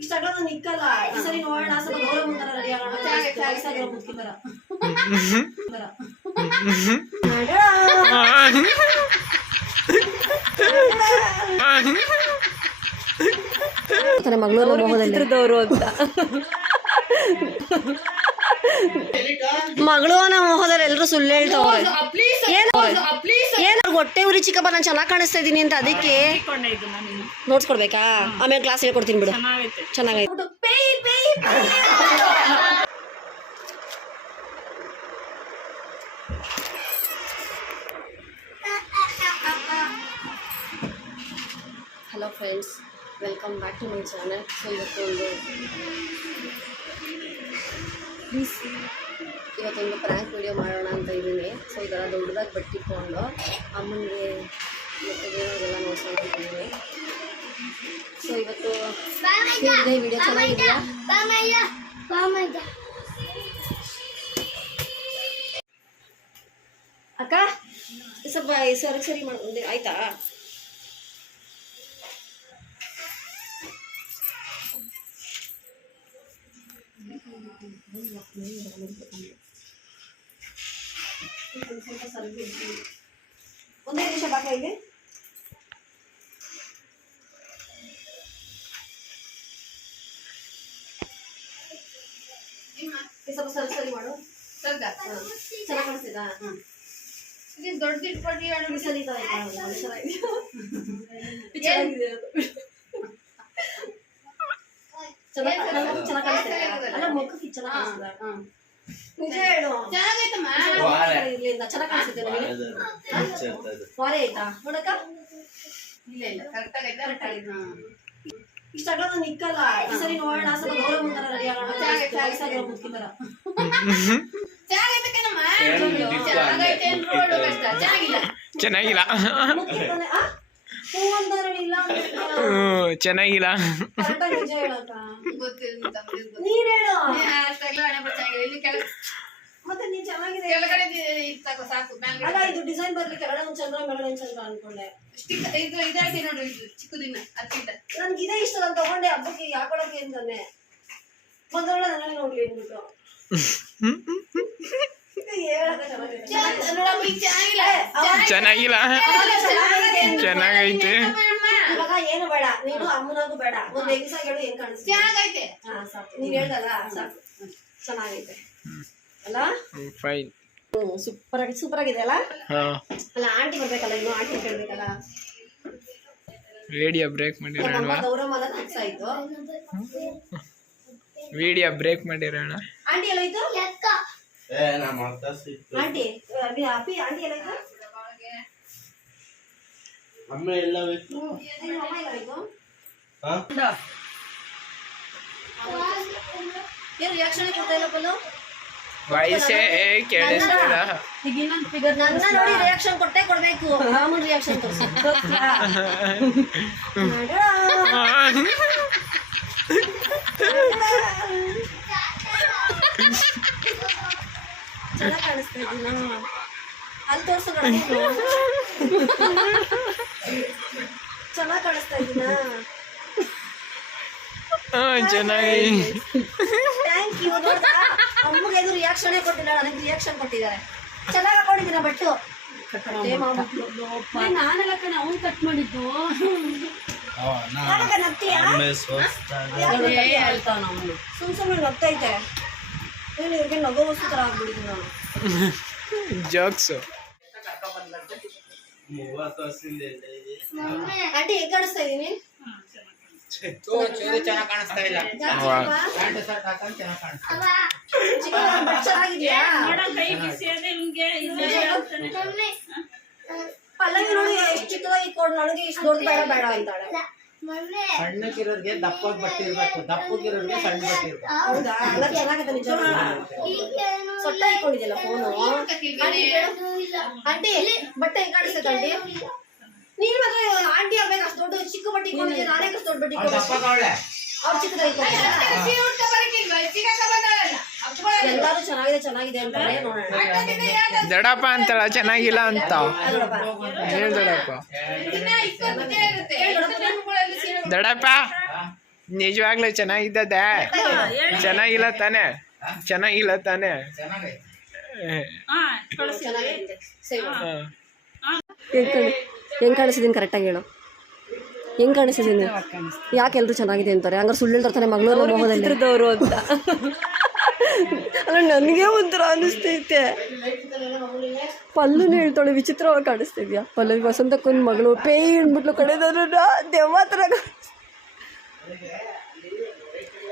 ಇಷ್ಟ ಆಗಲ್ಲ ನಿಕ್ಕಲ್ಲ. ಈ ಸರಿ ನೋಡೋಣ, ಸ್ವಲ್ಪ ಗೌರವ ಮುಂತಾರ ರೆಡಿ ಆಗೋಣ. ವಯಸ್ಸಾಗಿರೋ ಮುದ್ಕಿತಾರ ಮಂಗಳೂರು ಚಿತ್ರದವರು ಅಂತ ಮಗಳು ನಮ್ಮ ಮೊಹದಲ್ಲಿ ಎಲ್ಲರೂ ಸುಳ್ಳು ಹೇಳ್ತಾವ್ರೆ. ಏನ್ ಹೊಟ್ಟೆ ಉರಿ ಚಿಕ್ಕಪ್ಪ, ನಾನು ಚೆನ್ನಾಗಿ ಕಾಣಿಸ್ತಾ ಇದ್ದೀನಿ ಅಂತ ಅದಕ್ಕೆ ನೋಡ್ಸ್ಕೊಡ್ಬೇಕಾ? ಆಮೇಲೆ ಕ್ಲಾಸ್ ಹೇಳ್ಕೊಡ್ತೀನಿ ಬಿಡು. ಚೆನ್ನಾಗೈತೆ. Hello friends, welcome back to my channel. So ಇವತ್ತೊಂದು ಪ್ರ್ಯಾಂಕ್ ವಿಡಿಯೋ ಮಾಡೋಣ ಅಂತ ಇದ್ದೀನಿ. ಸೊ ಈ ಥರ ದೊಡ್ಡದಾಗಿ ಬಟ್ಟಿಟ್ಕೊಂಡು ಅಮ್ಮನಿಗೆ ಇವತ್ತಿಗೆಲ್ಲ ನೋಡ್ಸ್ಕೊಂಡಿದ್ದೀನಿ. ಸೊ ಇವತ್ತು ವಿಡಿಯೋ ಚೆನ್ನಾಗಿದೆಯಾ? ಅಕ್ಕ ಸ್ವಲ್ಪ ಸರಿ ಮಾಡ್ಕೊಂಡೆ ಆಯ್ತಾ? ಒಂದೇ ನಿಮಿಷ ಬಾಕ ಇದೆ. ಸ್ವಲ್ಪ ಸರಿ ಮಾಡು. ಚೆನ್ನಾಗಿ ಕಾಣಿಸ್ತಿದಾ? ದೊಡ್ಡ ಇಟ್ಕೊಟ್ಟಿ ಸರಿ ಚೆನ್ನಾಗಿ ಕಾಣಿಸ್ತಿದೆ. ಅಲ್ಲ ಮುಖಕ್ಕೆ ಚೆನ್ನಾಗಿ ಕಾಣಿಸ್ತಿದೆ. ನಿಜ ಹೇಳು. ಚೆನ್ನಾಗೈತಮ್ಮ. ಚೆನ್ನಾಗಿ ಕಾಣಿಸುತ್ತೆ ನನಗೆ. ವಾರೆ ಆಯ್ತಾ ನೋಡಕ್ಕ? ಇಲ್ಲ ಕರೆಕ್ಟ್ ಆಗೈತೆ. ಇಷ್ಟ ಆಗಲ್ಲ ನಿಕ್ಕಲ್ಲ. ಈ ಸರಿ ನೋಡೋಣ, ಸ್ವಲ್ಪ ಗೌರವ ಮುಂತಾರ ರೆಡಿ ಆಗೋಣ. ವಯಸ್ಸಾಗಿರೋ ಮುದ್ಕಿತಾರ ಚೆನ್ನಾಗಿಲ್ಲ. ಚೆನ್ನಾಗಿಲ್ಲ. ನಿಜ ಹೇಳಕ್ಕ? ನೀನ್ ಹೇಳು. ಮತ್ತೆ ನೀನ್ ಚೆನ್ನಾಗಿದೆ. ಅಲ್ಲ ಇದು ಡಿಸೈನ್ ಬರ್ಲಿ, ಕೆಳಗಡೆ ಒಂದು ಚಂದ್ರ ಮೇಲ್ಗಡೆ ಒಂದು ಚಂದ್ರ ಅನ್ಕೊಂಡೆ. ನೋಡಿ ಚಿಕ್ಕದಿನ ನನ್ಗೆ ಇದೇ ಇಷ್ಟ. ನಾನು ತಗೊಂಡೆ ಹಬ್ಬಕ್ಕೆ ಹಾಕೊಳಕ್ಕೆ ಅಂತಾನೆ. ಬಂದವಳ ನನಗೆ ನೋಡ್ಲಿ ಅಂದ್ಬಿಟ್ಟು ಚೆನ್ನಾಗಿಲ್ಲ. ಚೆನ್ನಾಗೈತೆ. ಇವಾಗ ಏನು ಬೇಡ, ನೀನು ಅಮ್ಮನಾಗೂ ಬೇಡ, ಒಂದ್ ಹೆಂಗಸಾಗಿ ಹೇಳು ಹೆಂಗ್ ಕಾಣಿಸ್ತೀಯ? ಚೆನ್ನಾಗೈತೆ. ಹಾ ಸಾಕು, ನೀನ್ ಹೇಳ್ದಲ್ಲ ಸಾಕು. ಚೆನ್ನಾಗೈತೆ ಅಲ್ಲ? ಫೈನ್. ಸೂಪರ್ ಆಗಿದೆ ಅಲ್ಲ? ಅಲ್ಲ ಆಂಟಿ ಬರ್ಬೇಕಲ್ಲ, ಇನ್ನು ಆಂಟಿ ಕೇಳ್ಬೇಕಲ್ಲ. ವಿಡಿಯೋ ಬ್ರೇಕ್ ಮಾಡಿರೋಣ. ಗೌರಮ್ಮ ಫಿಕ್ಸ್ ಆಯ್ತು. ವಿಡಿಯೋ ಬ್ರೇಕ್ ಮಾಡಿರೋಣ. ಆಂಟಿ ಎಲ್ಲಾಯ್ತು? ಆಂಟಿ ಅಪ್ಪಿ ಆಂಟಿ ಎಲ್ಲಾಯ್ತು? ಅಮ್ಮ ಎಲ್ಲ ಬೇಕು. ಏನು ರಿಯಾಕ್ಷನ್ ಕೊಡ್ತಾ ಇಲ್ಲ ಪಲ್ಲು? ವಯಸ್ಸೇ ಕೇಳಿಸ್ತಿಲ್ಲ. ನನ್ನ ನೋಡಿ ರಿಯಾಕ್ಷನ್ ಕೊಟ್ಟೆ ಕೊಡ್ಬೇಕು. ಮಾಮೂಲಿ ರಿಯಾಕ್ಷನ್ ತೋರಿಸಿ. ಚೆನ್ನಾಗಿ ಕಾಣಿಸ್ತಾ ಇದ್ದೀನ? ಅಲ್ಲಿ ತೋರ್ಸು. ಚೆನ್ನಾಗಿ ಕಾಣಿಸ್ತಾ ಇದ್ದೀನ? ಚೆನ್ನಾಗಿ. Thank you. ನೋಡ್ತಾ ಅಮ್ಮಗೆ ಏನು ರಿಯಾಕ್ಷನ್ ಕೊಟ್ಟಿಲ್ಲ, ನನಗೆ ರಿಯಾಕ್ಷನ್ ಕೊಟ್ಟಿದ್ದಾರೆ. ಚೆನ್ನಾಗಿ ಹಾಕೊಂಡಿದ್ದೀನ ಬಟ್ಟು. ನಾನೆಲ್ಲ ಕಣ ಅವ್ನು ಕಟ್ ಮಾಡಿದ್ದು. ಸುಮ್ಮನೆ ನಗ್ತೈತೆ. ಏನು ಇವ್ರಿಗೆ ನಗೋ ವಸ್ತು ಥರ ಆಗ್ಬಿಟ್ಟಿದ್ದೀನಿ ನಾನು. ಜೋಕ್ಸು. ಆಂಟಿ ಹೇಗೆ ಕಾಣಿಸ್ತಾ ಇದ್ದೀನಿ? ಚೆನ್ನಾಗಿದ್ಯಾ? ಪಲ್ಲವಿ ನೋಡಿ ಎಷ್ಟು ಚಿಕ್ಕದಾಗಿ ಇಟ್ಕೊಂಡು ನನಗೆ ಇಷ್ಟು ದೊಡ್ಡ ಬೇಡ ಬೇಡ ಅಂತಾಳೆ. ಸಣ್ಣಕ್ಕಿರೋರ್ಗೆ ದಪ್ಪಗೆ ಬಟ್ಟಿರ್ಬೇಕು, ದಪ್ಪಗಿರೋರ್ಗೆ ಸಣ್ಣ ಬಟ್ಟಿರ್ಬೇಕು. ಹೌದಾ? ಎಲ್ಲ ಚೆನ್ನಾಗಿದೆ ನಿಜ. ಸೊಟ್ಟ ಇಟ್ಕೊಂಡಿದ್ಯಲ್ಲ ಫೋನು. ಆಂಟಿ ಬಟ್ಟೆ ಹೆಂಗ್ ಕಾಣಿಸ್ತೈತೆ ಆಂಟಿ? ನೀನ್ ಮಾತ್ರ ಆಂಟಿ ಆಗ್ಬೇಕು, ಅಷ್ಟು ದೊಡ್ಡ ಚಿಕ್ಕ ಬಟ್ಟೆ ಇಟ್ಕೊಂಡಿದ್ದೆ. ನಾನೇ ಅಷ್ಟು ದೊಡ್ಡ ಬಟ್ಟೆ ಇಟ್ಕೊಂಡಿದ್ದೆ. ಅವ್ರು ಚಿಕ್ಕದಾಗಿ ಎಲ್ಲಾರು ಚೆನ್ನಾಗಿದೆ ಅಂತಾರೆ. ನೋಡೋಣ. ದೊಡ್ಡಪ್ಪ ಅಂತಲ್ಲ ಚೆನ್ನಾಗಿಲ್ಲ ಅಂತ ಹೇಳ. ದೊಡ್ಡಪ್ಪ ನಿಜವಾಗ್ಲೂ ಚೆನ್ನಾಗಿದ್ದದೆ ಚೆನ್ನಾಗಿಲ್ಲ ತಾನೆ ಚೆನ್ನಾಗಿಲ್ಲ ತಾನೆ ಹೆಂಗ್ ಕಾಣಿಸಿದೀನಿ ಕರೆಕ್ಟಾಗಿ ಹೇಳು, ಹೆಂಗ್ ಕಾಣಿಸಿದೀನಿ? ಯಾಕೆ ಎಲ್ರು ಚೆನ್ನಾಗಿದೆ ಅಂತಾರೆ? ಹಂಗಾರೆ ಸುಳ್ಳು ಹೇಳ್ತಾರೆ ಮಂಗಳೂರು ಮೋಹದಲ್ಲಿದ್ದವರು ಅಂತ. ಅಲ್ಲ ನನಗೆ ಒಂಥರ ಅನಿಸ್ತೈತೆ. ಪಲ್ಲುನ ಹೇಳ್ತಾಳೆ ವಿಚಿತ್ರವಾಗಿ ಕಾಣಿಸ್ತಿದ್ಯಾ? ಪಲ್ಲವಿ ವಸಂತಕ್ಕನ ಮಗಳು ಪೇಯಿ ಅಂದ್ಬಿಟ್ಲು ಕಡೆದವ್ರು ದೆವ್ವ ಥರ.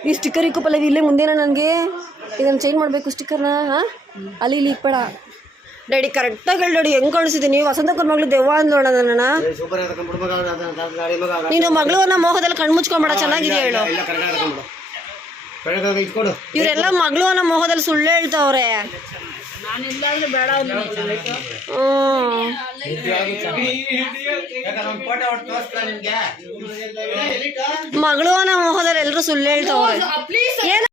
ಈ ಸ್ಟಿಕ್ಕರ್ ಇಕ್ಕೋ ಪಲ್ಲವಿ ಇಲ್ಲೇ ಮುಂದೇನ ನನಗೆ ಇದನ್ನು ಚೇಂಜ್ ಮಾಡಬೇಕು ಸ್ಟಿಕ್ಕರ್ನ. ಹಾಂ ಅಲ್ಲಿ ಇಲ್ಲಿ ಇಕ್ಬೇಡ ಡ್ಯಾಡಿ. ಕರೆಕ್ಟಾಗಿ ಹೇಳಿ ಡ್ಯಾಡಿ, ಹೆಂಗೆ ಕಾಣಿಸ್ತಿದ್ದೀನಿ? ವಸಂತಕ್ಕನ ಮಗಳು ದೆವ್ವ ಅಂದ್ಲೋಣ ನನ್ನ. ನೀನು ಮಗಳು ಅನ್ನೋ ಮೋಹದಲ್ಲಿ ಕಣ್ಣು ಮುಚ್ಕೊಂಬೇಡ, ಚೆನ್ನಾಗಿದೆ ಹೇಳು. ಇವರೆಲ್ಲ ಮಗಳು ಅನ್ನೋ ಮೋಹದಲ್ಲಿ ಸುಳ್ಳು ಹೇಳ್ತಾವ್ರೆ. ಮಗಳು ಅನ್ನೋ ಮೋಹದಲ್ಲಿ ಎಲ್ಲರೂ ಸುಳ್ಳು ಹೇಳ್ತಾವ್ರೆ. ಏನು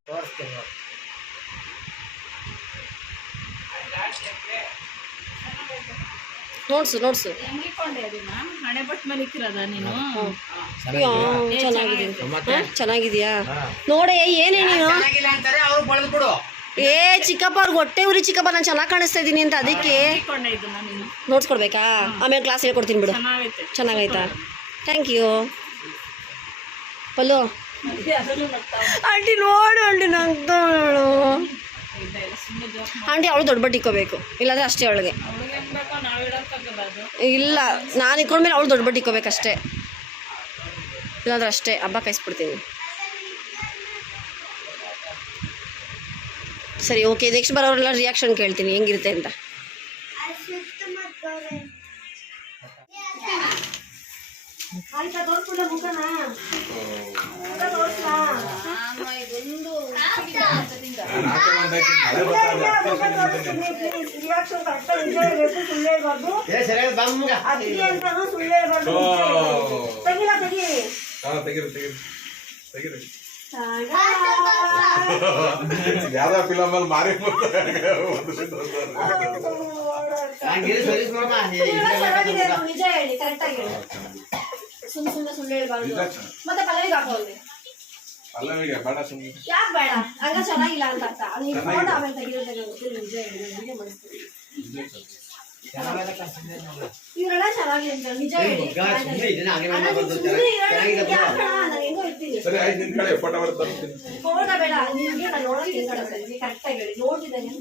ನೋಡ್ಸು ಚೆನ್ನಾಗಿದ್ಯಾ ನೋಡೆ. ಏನೇ ನೀನು? ಏ ಚಿಕ್ಕಪ್ಪ, ಅವ್ರಿಗೆ ಹೊಟ್ಟೆ ಉರಿ ಚಿಕ್ಕಪ್ಪ, ನಾನು ಚೆನ್ನಾಗಿ ಕಾಣಿಸ್ತಾ ಇದ್ದೀನಿ ಅಂತ ಅದಕ್ಕೆ ನೋಡ್ಸ್ಕೊಡ್ಬೇಕಾ? ಆಮೇಲೆ ಕ್ಲಾಸ್ ಹೇಳ್ಕೊಡ್ತೀನಿ ಬಿಡು. ಚೆನ್ನಾಗೈತಾ? Thank you Pallu. ಆಂಟಿ ನೋಡು ಆಂಟಿ ನಗ್ದವಳು. ಆಂಟಿ ಅವಳು ದೊಡ್ಡ ಬಟ್ಟೆ ಇಕ್ಕೋಬೇಕು, ಇಲ್ಲಾಂದ್ರೆ ಅಷ್ಟೇ ಅವಳಿಗೆ. ಇಲ್ಲ, ನಾನು ಇಕ್ಕೊಂಡ್ಮೇಲೆ ಅವಳು ದೊಡ್ಡ ಬಟ್ಟೆ ಇಕ್ಕೋಬೇಕಷ್ಟೇ, ಇಲ್ಲಾಂದ್ರೆ ಅಷ್ಟೇ ಹಬ್ಬ ಕಾಯಿಸ್ಬಿಡ್ತೀನಿ. ಸರಿ ಓಕೆ, ನೆಕ್ಸ್ಟ್ ಬರೋರೆಲ್ಲ ರಿಯಾಕ್ಷನ್ ಕೇಳ್ತೀನಿ ಹೆಂಗಿರುತ್ತೆ ಅಂತ. ಯಾವ್ದೋ ಫಿಲಮ್ ಅಲ್ಲಿ ಮಾರಿ ನಿಜ ಹೇಳಿ, ಕರೆಕ್ಟಾಗಿ ಹೇಳಿ. ಸುಮ್ಮನೆ ಸುಳ್ಳು ಹೇಳ್ಬಾರ್ದು. ಮತ್ತೆ ಪಲ್ಲವಿಗೆ ಹಾಕೋಲ್ರಿ. ಪಲ್ಲವಿಗೆ ಬೇಡ ಸುಮ್ಮನೆ. ಯಾಕೆ ಬೇಡ? ಹಂಗ ಚೆನ್ನಾಗಿಲ್ಲ ಅಂತ ಅರ್ಥ. ನೀವು ಫೋಟೋ ಆಮೇಲೆ ತೆಗಿಯೋದಾಗ ಗೊತ್ತಿಲ್ಲ. ನಿಜ ಹೇಳಿ, ನನಗೆ ಮನಸ್ಸಿದೆ. ಇವರೆಲ್ಲ ಚೆನ್ನಾಗಿದೆ ಅಂತ ನಿಜ ಹೇಳಿ. ಹೆಂಗೋ ಇರ್ತೀನಿ. ಸರಿ ಆಯ್ತು, ನಿನ್ ಕಡೆ ಫೋಟೋ ಬರ್ತೀನಿ. ಫೋಟೋ ಬೇಡ, ನಿಮ್ಗೆ ನಾನು ನೋಡೋಕೆ ಹೆಂಗ್ ಕಾಣಿಸ್ತಾ ಇದ್ದೀನಿ ಕರೆಕ್ಟಾಗಿ ಹೇಳಿ. ನೋಡ್ತಿದ್ದಾನೆ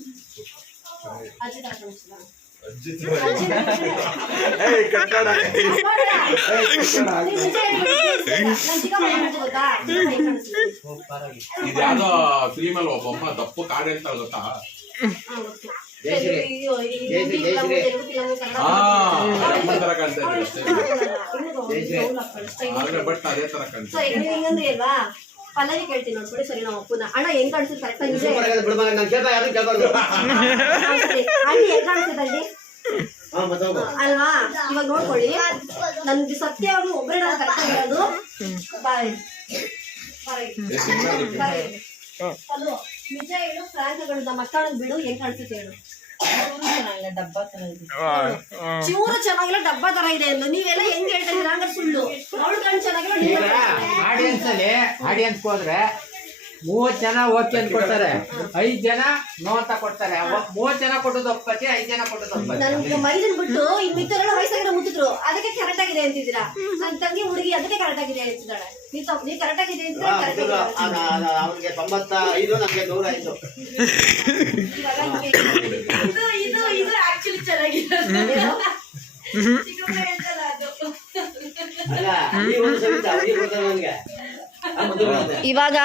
ಅಜ್ಜಿ ಕಾಣಿಸ್ತಿಲ್ಲ. ಇದ್ಯಾವ್ದೋ ಫಿಲಿಮ್ ಅಲ್ಲಿ ಒಬ್ಬಮ್ಮ ದಪ್ಪ ಕಾಡು ಹೇಳ್ತಾಳೆ ಗೊತ್ತಾ? ತರ ಕಾಣ್ತಾ ಇದ್ರೆ ಅಷ್ಟೇ, ಬಟ್ ಅದೇ ತರ ಕಾಣ್ತಾ. ಪಲ್ಲವಿ ಕೇಳ್ತೀನಿ ನೋಡ್ಕೊಡಿ. ಸರಿ ನಾವು ಅಪ್ಪನ ಅಣ್ಣ ಹೆಂಗ್ ಕಾಣಿಸುತ್ತೆ ಕರೆಕ್ಟಾಗಿ ನಿಜ ಆಂಟಿ ಹೆಂಗ್ ಕಾಣಿಸುತ್ತಲ್ಲಿ ಅಲ್ವಾ? ಇವಾಗ ನೋಡ್ಕೊಳ್ಳಿ, ನನ್ಗೆ ಸತ್ಯವಾಗಿ ಒಬ್ಬರೇ ನಾನು ಕರೆಕ್ಟಾಗಿ ಹೇಳೋದು. ಅಲ್ವ ನಿಜ ಹೇಳು, ಫ್ರಾಂಕ್ಗಳು ನಮ್ಮ ಮಕ್ಕಳನ್ನ ಬಿಡು. ಹೆಂಗ್ ಕಾಣಿಸುತ್ತೆ ಹೇಳು? ಚೂರು ಚೆನ್ನಾಗಿಲ್ಲ, ಡಬ್ಬ ತರ ಇದೆ ಎಂದು ನೀವೆಲ್ಲ ಹೆಂಗ್ ಹೇಳ್ತಾ ಇದ್ದೀರಾ? ಹಂಗ ಸುಳ್ಳು. ಅವಳು ಕಣ್ಣು ಚೆನ್ನಾಗಿಲ್ಲ. ಆಡಿಯನ್ಸ್ ಅಲ್ಲಿ ಆಡಿಯನ್ಸ್ ಹೋದ್ರೆ 30 ಜನ ಓಕೆ ಅಂತ ಕೊಡ್ತಾರೆ, 5 ಜನ ನೋ ಅಂತ ಕೊಡ್ತಾರೆ. 30 ಜನ ಕೊಟ್ಟದ್ದು ಒಪ್ಪತ್ತೆ, 5 ಜನ ಕೊಟ್ಟದ್ದು ಒಪ್ಪತ್ತೆ. ನನ್ಗೆ ಮೈದನ್ ಬಿಟ್ಟು ಈ ಮಿಕ್ಕರೆಲ್ಲ ವಯಸ್ಸಾಗಿರೋ ಮುಟ್ಟಿದ್ರು, ಅದಕ್ಕೆ ಕರೆಕ್ಟ್ ಆಗಿದೆ ಅಂತಿದ್ದೀರಾ. ನನ್ನ ತಂಗಿ ಹುಡುಗಿ ಅದಕ್ಕೆ ಕರೆಕ್ಟ್ ಆಗಿದೆ ಅಂತಿದ್ದಾಳೆ. ನೀವ್ ಕರೆಕ್ಟ್ ಆಗಿದೆ ಅವ್ರಿಗೆ 95, ನಮ್ಗೆ 100 ಆಯ್ತು. ಇದು ಆಕ್ಚುಲಿ ಚೆನ್ನಾಗಿದೆ. ಇವಾಗ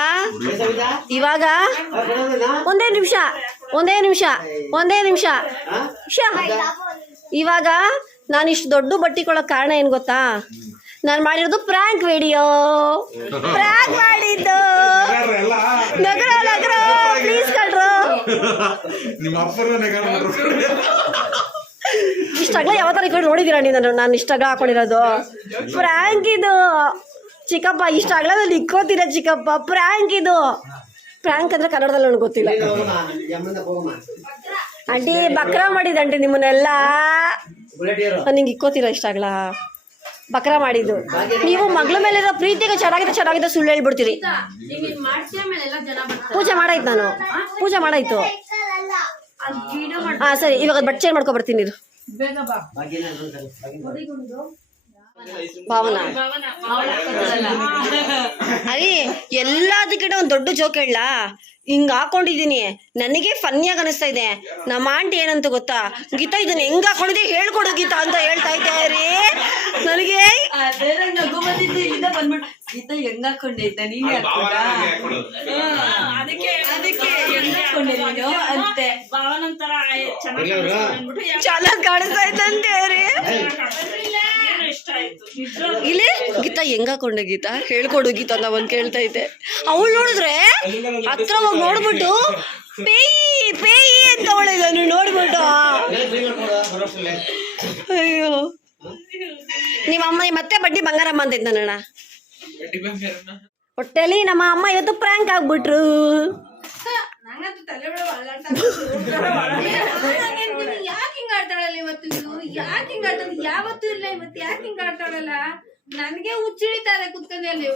ಒಂದೇ ನಿಮಿಷ ಇವಾಗ ನಾನು ಇಷ್ಟು ದೊಡ್ಡ ಬಟ್ಟೆ ಕೊಡೋಕೆ ಕಾರಣ ಏನು ಗೊತ್ತಾ? ನಾನು ಮಾಡಿರೋದು ಪ್ರ್ಯಾಂಕ್ ವಿಡಿಯೋ. ಪ್ರ್ಯಾಂಕ್ ಮಾಡಿದ್ದು ನಗರ ಪ್ಲೀಸ್ ಕಳ್ರು. ಇಷ್ಟಾಗ್ಲ ಯಾವತ್ತಾರ ಈ ಕಡೆ ನೋಡಿದ್ದೀರಾ ನೀವು? ನಾನು ಇಷ್ಟಾಗ್ಲ ಹಾಕೊಂಡಿರೋದು ಪ್ರ್ಯಾಂಕ್. ಇದು ಚಿಕ್ಕಪ್ಪ ಇಷ್ಟಾಗ್ಲ ನಾನು ಇಕ್ಕೋತೀರ ಚಿಕ್ಕಪ್ಪ. ಪ್ರ್ಯಾಂಕ್ ಇದು. ಪ್ರ್ಯಾಂಕ್ ಅಂದ್ರೆ ಕನ್ನಡದಲ್ಲಿ ನನಗೆ ಗೊತ್ತಿಲ್ಲ. ಆಂಟಿ ಬಕ್ರ ಮಾಡಿದ ಆಂಟಿ ನಿಮ್ಮನ್ನೆಲ್ಲ. ನಿಂಗೆ ಇಕ್ಕೋತೀರ ಇಷ್ಟಾಗ್ಲ? ಬಕ್ರ ಮಾಡಿದ್ದು. ನೀವು ಮಗಳ ಮೇಲಿರೋ ಪ್ರೀತಿಗೆ ಚೆನ್ನಾಗಿದೆ ಸುಳ್ಳು ಹೇಳ್ಬಿಡ್ತೀರಿ. ಈಗ ನೀನ್ ಮಾಡ್ತೀಯ ಆಮೇಲೆ ಎಲ್ಲ ಜನ ಬರ್ತಾರೆ. ಪೂಜೆ ಮಾಡಾಯ್ತು ನಾನು, ಪೂಜೆ ಮಾಡಾಯ್ತು. ಅದ್ ವಿಡಿಯೋ ಮಾಡಿ ಹಾ ಸರಿ, ಇವಾಗ ಬಟ್ಟೆ ಚೇಂಜ್ ಮಾಡ್ಕೊ ಬರ್ತೀನಿ ಇರು. ಬೇಗ ಬಾ. ಭಾವನಾ ಅರಿ ಎಲ್ಲದಕ್ಕಿಂತ ಒಂದು ದೊಡ್ಡ ಜೋಕ್ ಹೇಳ. ಹಿಂಗ್ ಹಾಕೊಂಡಿದೀನಿ, ನನಗೆ ಫನ್ನಿಯಾಗಿ ಅನಿಸ್ತಾ ಇದೆ. ನಮ್ಮ ಆಂಟಿ ಏನಂತ ಗೊತ್ತಾ, ಗೀತಾ ಇದನ್ನ ಹೆಂಗ್ ಹಾಕೊಂಡಿದ್ದೆ ಹೇಳ್ಕೊಡು ಗೀತಾ ಅಂತ ಹೇಳ್ತಾ ಇದ್ದಾರೆ ನನಗೆ. ನಗು ಬಂದಿದ್ದು ಇಲ್ಲಿಂದ ಬಂದ್ಬಿಟ್ಟು ಗೀತಾ ಹೆಂಗ್ ಹಾಕೊಂಡೈತ ನೀನ್ ಅದಕ್ಕೆ ಹೆಂಗ್ ಹಾಕೊಂಡೆ ನೀನು ಅಂತೆ. ಭಾವನಂತರ ಚೆನ್ನಾಗ್ ಕಾಣಿಸ್ತಾ ಇದ್ದಂತೆ ರೀ. ಇಲ್ಲಿ ಗೀತಾ ಹೆಂಗ್ ಹಾಕೊಂಡೆ ಗೀತಾ ಹೇಳ್ಕೊಡು ಗೀತಾ ಅಂತ ಒಂದ್ ಕೇಳ್ತಾ ಇದ್ದೆ. ಅವಳು ನೋಡಿದ್ರೆ ಹತ್ರ ಹೋಗಿ ನೋಡ್ಬಿಟ್ಟು ಪೇಯಿ ಪೇಯಿ ಅಂತ ಅವಳಿದನು ನೋಡ್ಬಿಟ್ಟು. ಅಯ್ಯೋ, ನಿಮ್ಮ ಮತ್ತೆ ಬಡ್ಡಿ ಬಂಗಾರಮ್ಮ ಅಂತ ಇದ್ದಾನಣ್ಣ. ಹೊಟ್ಟೆಲಿ ನಮ್ಮ ಅಮ್ಮ ಇವತ್ತು ಪ್ರ್ಯಾಂಕ್ ಆಗ್ಬಿಟ್ರು. ನಂಗಂತೂ ತಲೆ ಯಾಕೆ ಹಿಂಗ ಆಡ್ತಾಳಲ್ಲ ಇವತ್ತು, ಯಾಕೆ ಹಿಂಗ ಆಡ್ತಾಳ, ಯಾವತ್ತೂ ಇಲ್ಲ ಇವತ್ತು ಯಾಕೆ ಹಿಂಗ ಆಡ್ತಾಳಲ್ಲ. ನನ್ಗೆ ಹುಚ್ಚಿಡಿತಾರೆ ಕುತ್ಕೊಂಡೆ ಅಲ್ಲಿ.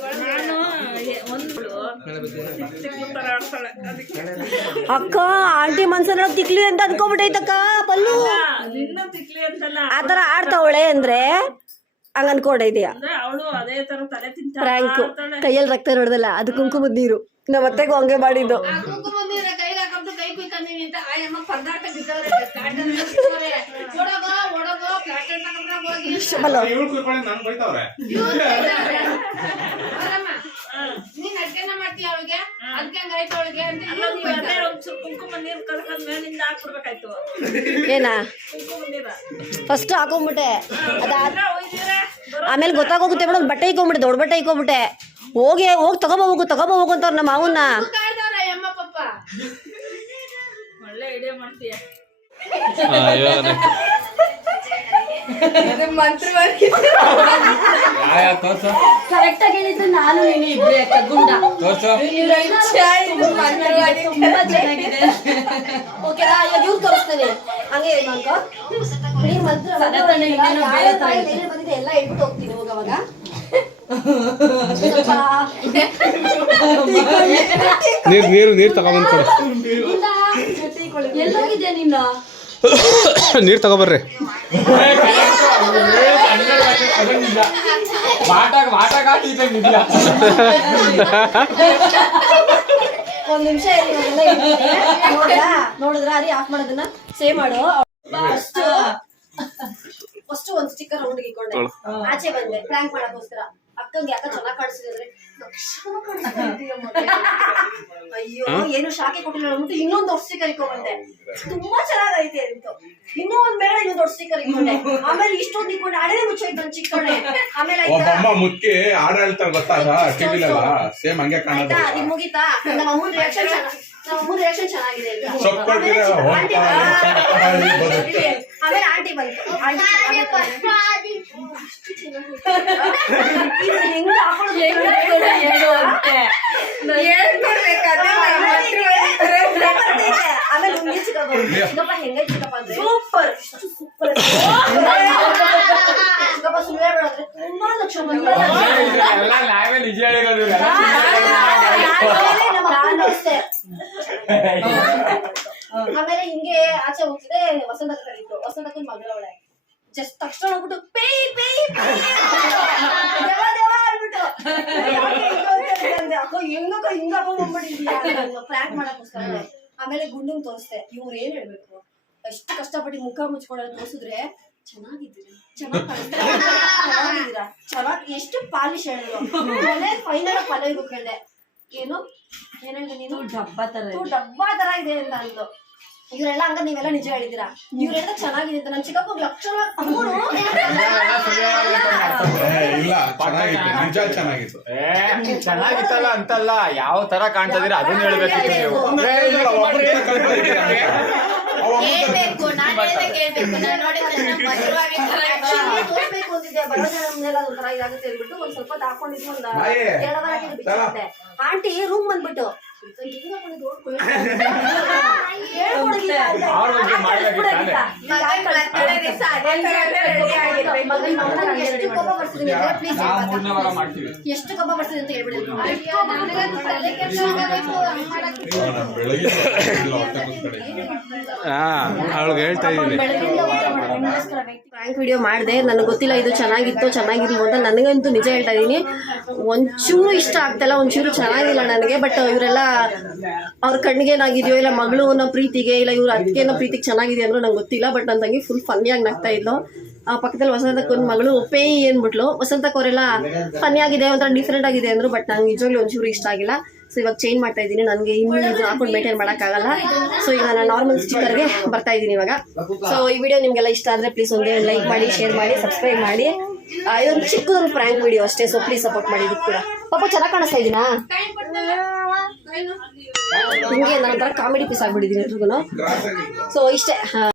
ಅಕ್ಕ ಆಂಟಿ ಮನ್ಸನ್ನ ತಿಕ್ಲಿ ಅಂತ ಅನ್ಕೋಬಿಟ್ಟೈತಕ್ಕ ಪಲ್ಲು. ಆತರ ಆಡ್ತಾವಳೆ ಅಂದ್ರೆ ಹಂಗ ಅನ್ಕೊಂಡೈತಿಯಾ? ಪ್ರ್ಯಾಂಕ್ ಕೈಯಲ್ಲಿ ರಕ್ತ ನೋಡ್ದಲ್ಲ, ಅದು ಕುಂಕುಮದ ನೀರು. ನಮ್ಮ ಅತ್ತೆಗೂ ಹಂಗೆ ಮಾಡಿದ್ದು. ಕೈಗೆ ಹಾಕೊಂಡು ಕೈ ಕುಯ್ಕೊಂಡೀನಿ ಅಂತ ಆಯಮ್ಮ ಪರದಾಟ ಬಿದ್ದವ್ರೆ. ನೀನ್ ಅಡ್ಗೆನ ಮಾಡ್ತೀಯ ಅವಳಿಗೆ, ಅದಕ್ಕೆ ಹಂಗಾಯ್ತು ಅವಳಿಗೆ ಅಂತ ಕುಂಕುಮ ನೀರು ಕರ್ಕೊಂಡ್ ಮೇಲಿಂದ ಹಾಕ್ಬಿಡ್ಬೇಕಾಯ್ತು. ಏನಾ ಫಸ್ಟ್ ಹಾಕೊಂಡ್ಬಿಟ್ಟೆ, ಆಮೇಲೆ ಗೊತ್ತಾಗೋಗುತ್ತೆ ಬಿಡ. ಬಟ್ಟೆ ಇಕ್ಕೊಂಬಿಟ್ಟೆ, ದೊಡ್ಡ ಬಟ್ಟೆ ಇಕ್ಕೊಂಬಿಟ್ಟೆ. ಹೋಗಿ ತಗೋಬೋಗು ಅಂತವ್ರು ನಮ್ಮ ಮಾವನ್ನ. ಅಮ್ಮ ಪಪ್ಪ ಒಳ್ಳೆ ಐಡಿಯಾ ಮಾಡ್ತೀಯ. ಕರೆಕ್ಟ್ ಆಗಿ ಹೇಳಿದ್ದು ನಾನು ನೀನು ಇಬ್ರೇ ಗುಂಡ. ತುಂಬಾ ಚೆನ್ನಾಗಿದೆ. ಓಕೆನಾ? ಇವಾಗ ಇವ್ರು ತೋರಿಸ್ತೇನೆ ಹಂಗೆ ಬಂದಿದೆ ಎಲ್ಲ ಹೇಳ್ಬಿಟ್ಟು ಹೋಗ್ತೀನಿ ಹೋಗವಾಗ. ನೀರು ತಗೊಂಬಂದು ಕೊಡಿ. ಎಲ್ಲೋಗಿದ್ಯಾ ನೀನು? ನೀರು ತಗೊಬರ್ರಿ. ಒಂದ್ ನಿಮಿಷ ನೋಡಿದ್ರ ಅರಿ ಆಫ್ ಮಾಡೋದನ್ನ ಸೇವ್ ಮಾಡು. ಫಸ್ಟ್ ಒಂದ್ ಸ್ಟಿಕ್ಕರ್ ಹುಡುಗಿ ಇಟ್ಕೊಂಡೆ, ಆಚೆ ಬಂದೆ ಪ್ರ್ಯಾಂಕ್ ಮಾಡಕ್ಕೋಸ್ಕರ. ಅಕ್ಕಂಗೆ ಯಾಕ ಚೆನ್ನಾಗ್ ಕಾಣಿಸಿದ್ರೆ ಅಯ್ಯೋ ಏನು ಶಾಕೆ ಕೊಟ್ಟಿಲ್ಲ ಅಂದ್ಬಿಟ್ಟು ಇನ್ನೊಂದ್ ದೊಡ್ಡ ಸ್ಟಿಕ್ಕರ್ ಇಟ್ಕೊಂಡ್ ಬಂದೆ. ತುಂಬಾ ಚೆನ್ನಾಗೈತೆ ಅಂತ ಇನ್ನೂ ಒಂದ್ ಬೇಡ ಇನ್ನೊಂದ್ ದೊಡ್ಡ ಸ್ಟಿಕ್ಕರ್ ಇಟ್ಕೊಂಡೆ. ಆಮೇಲೆ ಇಷ್ಟೊಂದು ಇಟ್ಕೊಂಡೆ, ಅಡೇ ಮುಚ್ಚೋಯ್ತು ನನ್ ಚಿಕ್ಕೊಂಡೆ. ಆಮೇಲೆ ಒಬ್ಬಮ್ಮ ಮುದ್ಕೆ ಹಾಡ್ ಹೇಳ್ತಾರ ಗೊತ್ತಾಗ ಟಿವಿಲೆಲ್ಲ ಸೇಮ್ ಹಂಗೆ ಕಾಣೋದು. ಆಯ್ತಾ, ಇದು ಮುಗೀತಾ? ನಮ್ಮ ಅಮ್ಮನ ರಿಯಾಕ್ಷನ್ ಚೆನ್ನಾಗಿದೆ ಅಂತ. ಸೊಪ್ಪು ಕೊಡ್ತೀರ ಆಮೇಲೆ ಆಂಟಿ ಬಂತು. ಹೆಂಗ ಆಮೇಲೆ ಉಂಗಿ ಚಿಕ್ಕಪ್ಪ ಹೆಂಗೈ ಚಿಕ್ಕಪ್ಪ ಅಂದ್ರೆ ಸೂಪರ್ ಸೂಪರ್ ಚಿಕ್ಕಪ್ಪ ಸುಳ್ಳು ಹೇಳೋದ್ರೆ ತುಂಬಾ ಲಕ್ಷ ಆಮೇಲೆ ಹಿಂಗೆ ಆಚೆ ಹೋಗ್ತಿದೆ. ವಸಂತಕ್ಕ ಕರೀತು, ವಸಂತಕ್ಕನ ಮಗಳ ಅವಳೆ. ಜಸ್ಟ್ ತಕ್ಷಣ ಹೋಗ್ಬಿಟ್ಟು ಪೇಯ್ ಪೇಯ್ ದೇವ ಅನ್ಬಿಟ್ಟು ಅಕ್ಕ ಹೆಂಗಕ್ಕ ಹಿಂಗ ಹೋಗ್ಬಿಟ್ಟಿದ್ಯಾ ಪ್ರ್ಯಾಂಕ್ ಮಾಡಕ್ಕೋಸ್ಕರ. ಆಮೇಲೆ ಗುಂಡಂಗ್ ತೋರಿಸ್ದೆ. ಇವ್ರು ಏನ್ ಹೇಳ್ಬೇಕು, ಎಷ್ಟು ಕಷ್ಟಪಟ್ಟು ಮುಖ ಮುಚ್ಕೊಳ್ಳೋದು ತೋರಿಸಿದ್ರೆ ಚೆನ್ನಾಗಿದ್ದೀರಿ, ಚೆನ್ನಾಗಿ ಚೆನ್ನಾಗಿದ್ದೀರಾ, ಚೆನ್ನಾಗಿ ಎಷ್ಟು ಪಾಲಿಶ್ ಹೇಳಿದ್ರು. ಮನೆ ಫೈನಲ್ ಪಲ್ಲವಿ ಹೋಗ್ಕೊಂಡೆ. ಏನು ಏನ್ ಹೇಳಿದೆ ನೀನು? ಡಬ್ಬಾ ತರ ಇದೆ ಅಂತ ಅಂದ್ಲು. ಇವ್ರೆಲ್ಲ ಹಂಗ ನೀವೆಲ್ಲ ನಿಜ ಹೇಳಿದೀರಾ. ಇವ್ರೆಲ್ಲ ಚೆನ್ನಾಗಿದೆ ಅಂತ ನನ್ ಚಿಕ್ಕಪ್ಪ ಲಕ್ಷಣ ಇಲ್ಲ ನಿಜ ಚೆನ್ನಾಗಿತ್ತು. ಚೆನ್ನಾಗಿತ್ತಲ್ಲ ಅಂತಲ್ಲ, ಯಾವ ತರ ಕಾಣ್ತಾ ಇದೀರ ಅದನ್ನ ಹೇಳ್ಬೇಕಿತ್ತು ನೀವು. ಹೇಳ್ಬೇಕು, ನಾನು ಹೇಳ್ಬೇಕು. ನಾನು ನೋಡಿ ತೋರ್ಸ್ಬೇಕು ಅಂತಿದ್ದೆ. ಬರೋ ಜನ ಒಂಥರ ಇದಾಗುತ್ತೆ ಅಂದ್ಬಿಟ್ಟು ಒಂದ್ ಸ್ವಲ್ಪ ಹಾಕೊಂಡಿದ್ವಿ. ಒಂದ್ 2 ವಾರ ಬಿಚ್ಚಿದ್ದೆ. ಆಂಟಿ ರೂಮ್ ಬಂದ್ಬಿಟ್ಟು ಎಷ್ಟು ಕಬ್ಬ ಬರ್ತೀನಿ ಅಂತ ಹೇಳ್ಬಿಡಿ. ಬೆಳಗ್ಗೆ ಹೊಟ್ಟೆ ಕೂತ್ಕಡೆ ಅವಳಿಗೆ ಹೇಳ್ತಾ ಇದ್ದೀನಿ. ಪ್ರ್ಯಾಂಕ್ ವಿಡಿಯೋ ಮಾಡಿದೆ, ನನಗೆ ಗೊತ್ತಿಲ್ಲ ಇದು ಚೆನ್ನಾಗಿರ್ಲಿಲ್ಲ ಅಂತ. ನನಗಂತೂ ನಿಜ ಹೇಳ್ತಾ ಇದ್ದೀನಿ, ಒಂಚೂರು ಇಷ್ಟ ಆಗ್ತಾಯಿಲ್ಲ, ಒಂಚೂರು ಚೆನ್ನಾಗಿಲ್ಲ ನನಗೆ. ಬಟ್ ಇವರೆಲ್ಲ ಅವ್ರ ಕಣ್ಣಿಗೆ ಏನಾಗಿದೆಯೋ, ಇಲ್ಲ ಮಗಳು ಅನ್ನೋ ಪ್ರೀತಿಗೆ, ಇಲ್ಲ ಇವ್ರ ಅದಕ್ಕೆ ಅನ್ನೋ ಪ್ರೀತಿಗೆ ಚೆನ್ನಾಗಿದೆ ಅಂದ್ರೂ ನಂಗೆ ಗೊತ್ತಿಲ್ಲ. ಬಟ್ ನನ್ನ ತಂಗಿ ಫುಲ್ ಫನ್ನಿಯಾಗಿ ನಗ್ತಾ ಇದ್ಲು. ಆ ಪಕ್ಕದಲ್ಲಿ ವಸಂತಕ್ಕೊಂದು ಮಗಳು ಪೇಯಿ ಅಂದ್ಬಿಟ್ಲು. ವಸಂತಕ್ಕವರೆಲ್ಲ ಫನ್ನಿ ಆಗಿದೆ, ಒಂಥರ ಡಿಫ್ರೆಂಟ್ ಆಗಿದೆ ಅಂದರು. ಬಟ್ ನಂಗೆ ನಿಜವಾಗ್ಲೂ ಒಂಚೂರು ಇಷ್ಟ ಆಗಿಲ್ಲ. ಸೊ ಇವಾಗ ಚೇಂಜ್ ಮಾಡ್ತಾ ಇದ್ದೀನಿ, ನನಗೆ ಇನ್ನೂ ಇದು ಹಾಕೊಂಡು ಮೇಂಟೈನ್ ಮಾಡೋಕ್ಕಾಗಲ್ಲ. ಸೊ ಈಗ ನಾನು ನಾರ್ಮಲ್ ಸ್ಟಿಕ್ಕರ್ಗೆ ಬರ್ತಾ ಇದ್ದೀನಿ ಇವಾಗ. ಸೊ ಈ ವಿಡಿಯೋ ನಿಮಗೆಲ್ಲ ಇಷ್ಟ ಆದರೆ ಪ್ಲೀಸ್ ಒಂದೇ ಲೈಕ್ ಮಾಡಿ, ಶೇರ್ ಮಾಡಿ, ಸಬ್ಸ್ಕ್ರೈಬ್ ಮಾಡಿ. ಇದೊಂದು ಚಿಕ್ಕದೊಂದು ಪ್ರ್ಯಾಂಕ್ ವಿಡಿಯೋ ಅಷ್ಟೇ. ಸೊ ಪ್ಲೀಸ್ ಸಪೋರ್ಟ್ ಮಾಡಿ ಇದಕ್ಕೆ ಕೂಡ. ಪಾಪ ಚೆನ್ನಾಗಿ ಕಾಣಿಸ್ತಾ ಇದ್ದೀನಾ? ಹಿಂಗೆ ನನ್ನ ಕಾಮಿಡಿ ಪೀಸ್ ಆಗ್ಬಿಟ್ಟಿದ್ದೀನಿ ಎಲ್ರಿಗೂ. ಸೊ ಇಷ್ಟೇ.